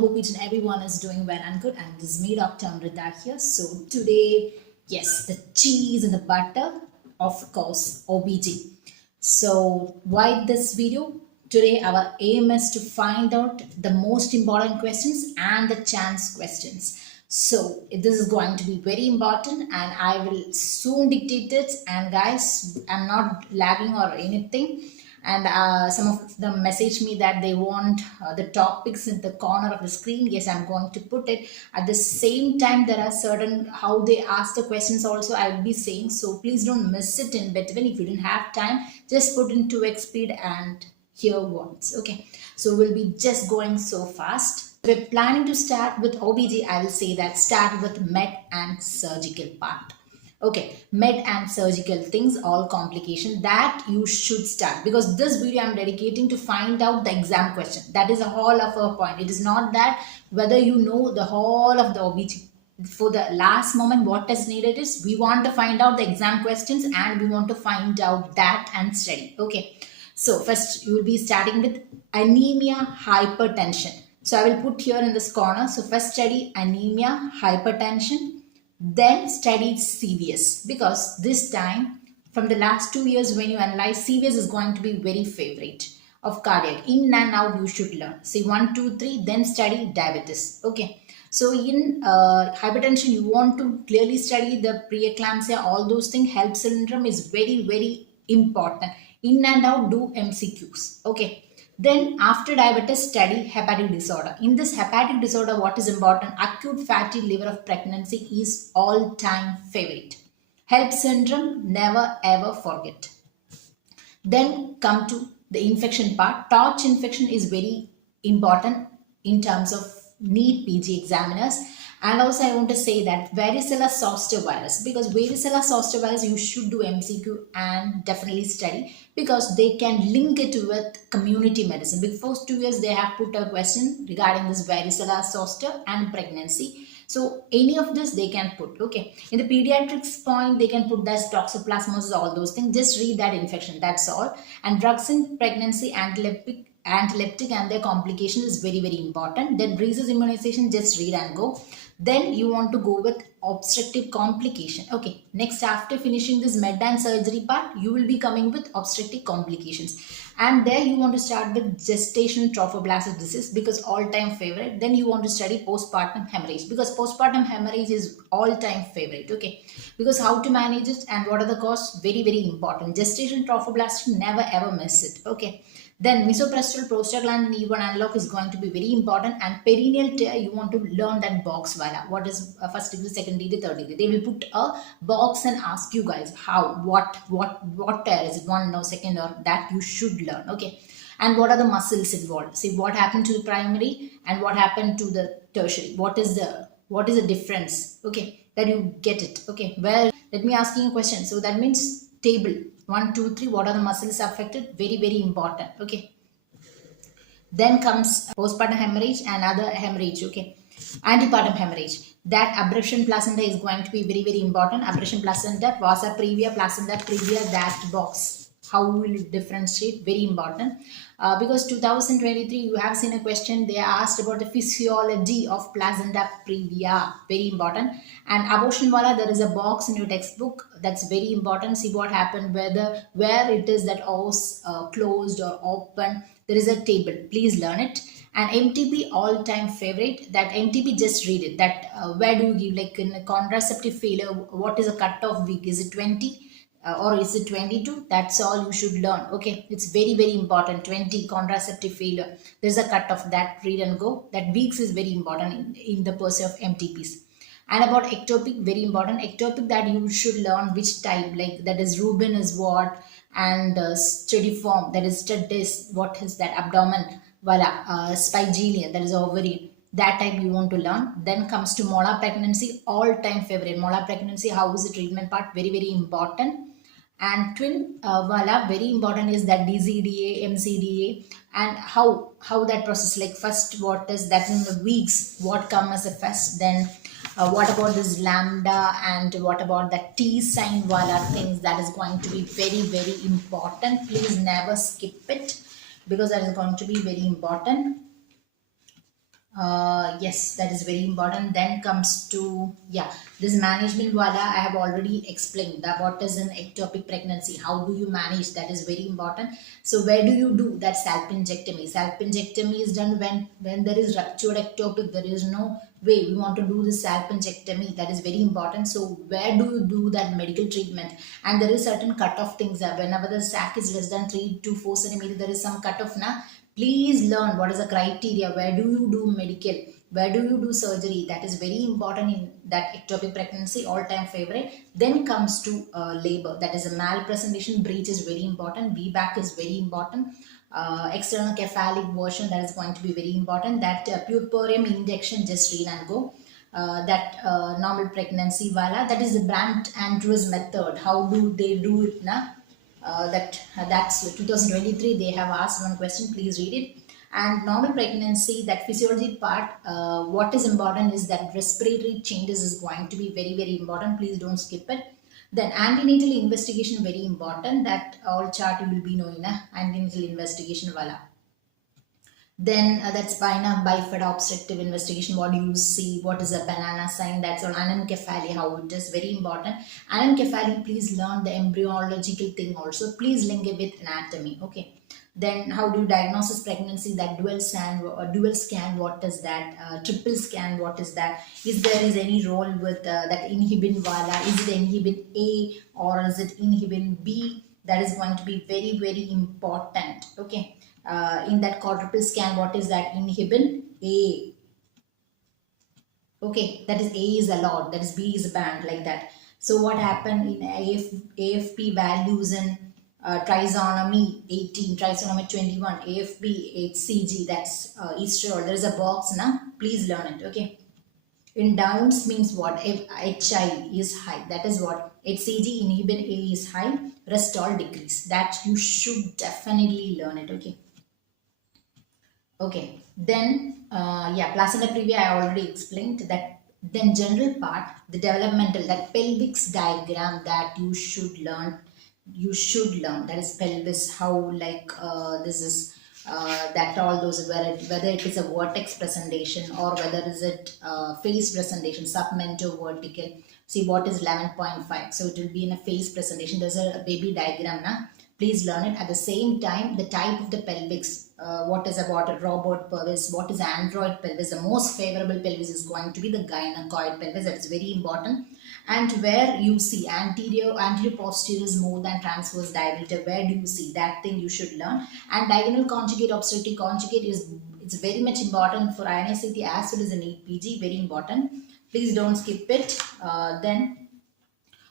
hope each and everyone is doing well and good. And this is me, Dr. Amrita here. So today, yes, the cheese and the butter, of course, OBG. So why this video? Today our aim is to find out the most important questions and the chance questions. So this is going to be very important and I will soon dictate it. And guys, I'm not lagging or anything. And some of them message me that they want the topics in the corner of the screen. Yes, I'm going to put it. At the same time, there are certain how they ask the questions also I'll be saying. So please don't miss it in between. If you didn't have time, just put in 2x speed and hear once. Okay, so we'll be just going so fast. We're planning to start with OBG. I will say that start with med and surgical part. Okay, med and surgical things, all complication that you should start, because this video I'm dedicating to find out the exam question. That is all of our point. It is not that whether you know the whole of the OBG. For the last moment, what is needed is we want to find out the exam questions and we want to find out that and study. Okay, so first you will be starting with anemia, hypertension. So I will put here in this corner. So first study anemia, hypertension, then studied CVS, because this time from the last 2 years when you analyze, CVS is going to be very favorite of cardiac. In and out you should learn. See 1, 2, 3, then study diabetes. Okay. So in hypertension, you want to clearly study the preeclampsia, all those things. HELP syndrome is very, very important. In and out, do MCQs. Okay. Then after diabetes, study hepatic disorder. In this hepatic disorder, what is important? Acute fatty liver of pregnancy is all-time favorite. HELP syndrome, never ever forget. Then come to the infection part. Torch infection is very important in terms of Neet PG examiners. And also I want to say that varicella zoster virus, because varicella zoster virus you should do MCQ and definitely study, because they can link it with community medicine. Before 2 years they have put a question regarding this varicella zoster and pregnancy. So any of this they can put. Okay, in the pediatrics point they can put that toxoplasmosis, all those things. Just read that infection, that's all. And drugs in pregnancy, antileptic and their complication is very, very important. Then rhesus immunization, just read and go. Then you want to go with obstructive complication. Okay, next after finishing this med and surgery part, you will be coming with obstetric complications. And there you want to start with gestational trophoblastic disease, because all-time favorite. Then you want to study postpartum hemorrhage, because postpartum hemorrhage is all-time favorite. Okay, because how to manage it and what are the costs, very, very important. Gestational trophoblastic, never ever miss it. Okay. Then misoprostral prostaglandin E1 analog is going to be very important, and perineal tear you want to learn that box via. What is first degree, second degree, third degree? They will put a box and ask you guys how, what tear is it, one or second, or that you should learn. Okay, and what are the muscles involved? See what happened to the primary and what happened to the tertiary. What is the difference? Okay, that you get it. Okay, well let me ask you a question. So that means table 1, 2, 3, what are the muscles affected? Very, very important. Okay. Then comes postpartum hemorrhage and other hemorrhage. Okay. Antepartum hemorrhage. That abrasion placenta is going to be very, very important. Abrasion placenta, vasa previa, placenta previa, that box. How will you differentiate? Very important. Because 2023, you have seen a question. They asked about the physiology of placenta previa. Very important. And abortion wala, there is a box in your textbook. That's very important. See what happened, where it is that was closed or open. There is a table. Please learn it. And MTP, all-time favorite. That MTP, just read it. That where do you give, like in contraceptive failure, what is a cutoff week? Is it 20? Or is it 22? That's all you should learn. Okay, it's very, very important. 20, contraceptive failure, there's a cut of that, read and go. That weeks is very important in the pursuit of MTPs. And about ectopic, very important. Ectopic, that you should learn which type, like that is Rubin is what, and stadiform, that is stadis, what is that, abdomen, voila, spigelian, that is ovary. That type you want to learn. Then comes to molar pregnancy, all-time favorite. Molar pregnancy, how is the treatment part? Very, very important. And twin voila, very important is that DCDA, MCDA, and how that process, like first what is that in the weeks, what comes as a first, then what about this lambda, and what about the T sign voila things, that is going to be very, very important. Please never skip it, because that is going to be very important. Yes, that is very important. Then comes to, yeah, this management wala I have already explained that what is an ectopic pregnancy, how do you manage, that is very important. So where do you do that salpingectomy? Salpingectomy is done when there is ruptured ectopic, there is no way we want to do the salpingectomy, that is very important. So where do you do that medical treatment? And there is certain cut off things that whenever the sac is less than 3 to 4 centimeter, there is some cut off now. Please learn what is the criteria, where do you do medical, where do you do surgery, that is very important in that ectopic pregnancy, all time favorite. Then comes to labor, that is a malpresentation, breech is very important, VBAC is very important, external cephalic version, that is going to be very important. That purpurium injection, just read and go. That normal pregnancy wala, that is the Brandt Andrews method, how do they do it now? That's 2023, they have asked one question, please read it. And normal pregnancy, that physiology part, what is important is that respiratory changes is going to be very very important, please don't skip it. Then antenatal investigation, very important, that all chart you will be knowing antenatal investigation wala. Then that's spina bifida obstructive investigation. What do you see? What is a banana sign? That's on anencephaly, how it is very important. Anencephaly, please learn the embryological thing also. Please link it with anatomy. Okay. Then how do you diagnose pregnancy? That dual scan, what is that? Triple scan, what is that? Is there is any role with that inhibin wala? Is it inhibin A or is it inhibin B? That is going to be very very important. Okay. In that quadruple scan, what is that? Inhibin A. Okay, that is A is allowed, that is B is banned, like that. So what happened in AFP values in trisomy 18, trisomy 21, AFP HCG, that's estradiol. There is a box now. Please learn it. Okay. In Downs means what? If HI is high, that is what? HCG inhibin A is high, rest all decrease. That you should definitely learn it. Okay. Okay, then yeah, placenta previa I already explained that. Then general part, the developmental, that pelvis diagram that you should learn. You should learn, that is pelvis, how like this is that all those, whether it is a vertex presentation or whether is it face presentation, submento vertical. See what is 11.5. So it will be in a face presentation. There's a baby diagram now. Please learn it. At the same time, the type of the pelvis, what is about a robot pelvis, what is android pelvis. The most favorable pelvis is going to be the gynecoid pelvis. That is very important. And where you see anterior posterior is more than transverse diameter, where do you see that thing, you should learn. And diagonal conjugate, obstetric conjugate is, it's very much important for INICT as well as an Neet PG, very important. Please don't skip it. Then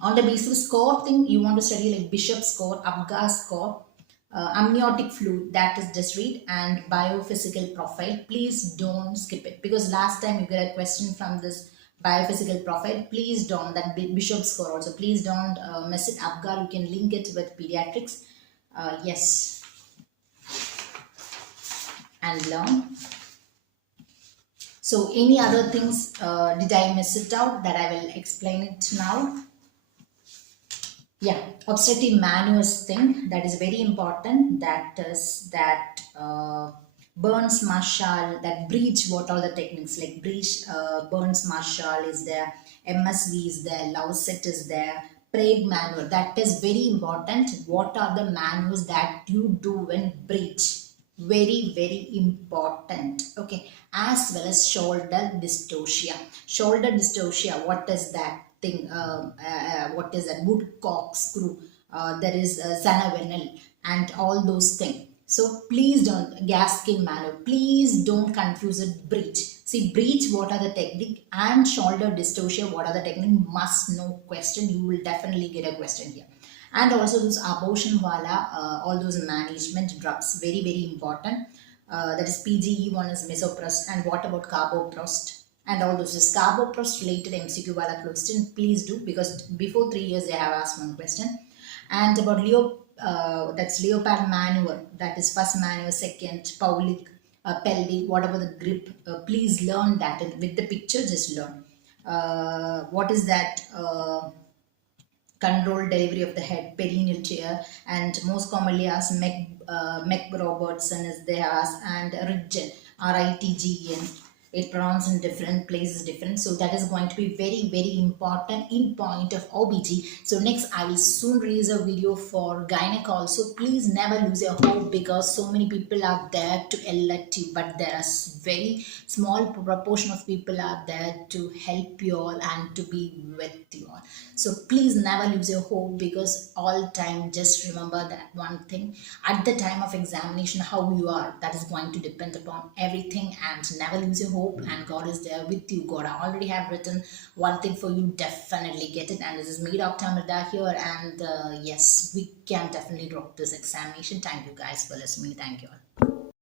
on the basis of score thing, you want to study like Bishop score, Apgar score, amniotic fluid, that is just read, and biophysical profile. Please don't skip it, because last time you get a question from this biophysical profile. Please don't, that Bishop score also, please don't mess it. Apgar, you can link it with pediatrics. Yes, and learn. So any other things, did I miss it out, that I will explain it now? Yeah, obstetric manuals thing, that is very important. That is that Burns Marshall, that breach, what all the techniques like breach, Burns Marshall is there, MSV is there, Lausset is there, Prague manual, that is very important. What are the manuals that you do when breach? Very very important. Okay, as well as shoulder dystocia. Shoulder dystocia, what is that thing? What is that? Woodcock screw, there is Sanavenel and all those things. So please don't, Gaskin manual, please don't confuse it. Breach, see breach, what are the technique, and shoulder dystocia, what are the technique, must know question. You will definitely get a question here. And also this abortion wala, all those management drugs, very very important. That is PGE, one is mesoprust, and what about carboprost, and all those is carboprost related MCQ wala question. Please do, because before 3 years they have asked one question. And about that's leopard maneuver, that is first maneuver, second Paulic, pelvic, whatever the grip, please learn that, and with the picture just learn. What is that? Controlled delivery of the head, perineal chair, and most commonly asked Meg Robertson is there asked, and Ritgen, RITGEN. it pronounced in different places different, so that is going to be very very important in point of OBG. So next I will soon release a video for gynec also. Please never lose your hope, because so many people are there to elect you, but there are very small proportion of people are there to help you all and to be with you all. So please never lose your hope, because all time just remember that one thing: at the time of examination, how you are, that is going to depend upon everything. And never lose your hope, and God is there with you. God already have written one thing for you, definitely get it. And this is me, Dr. Amrita here, and yes, we can definitely rock this examination. Thank you guys for listening. Thank you all.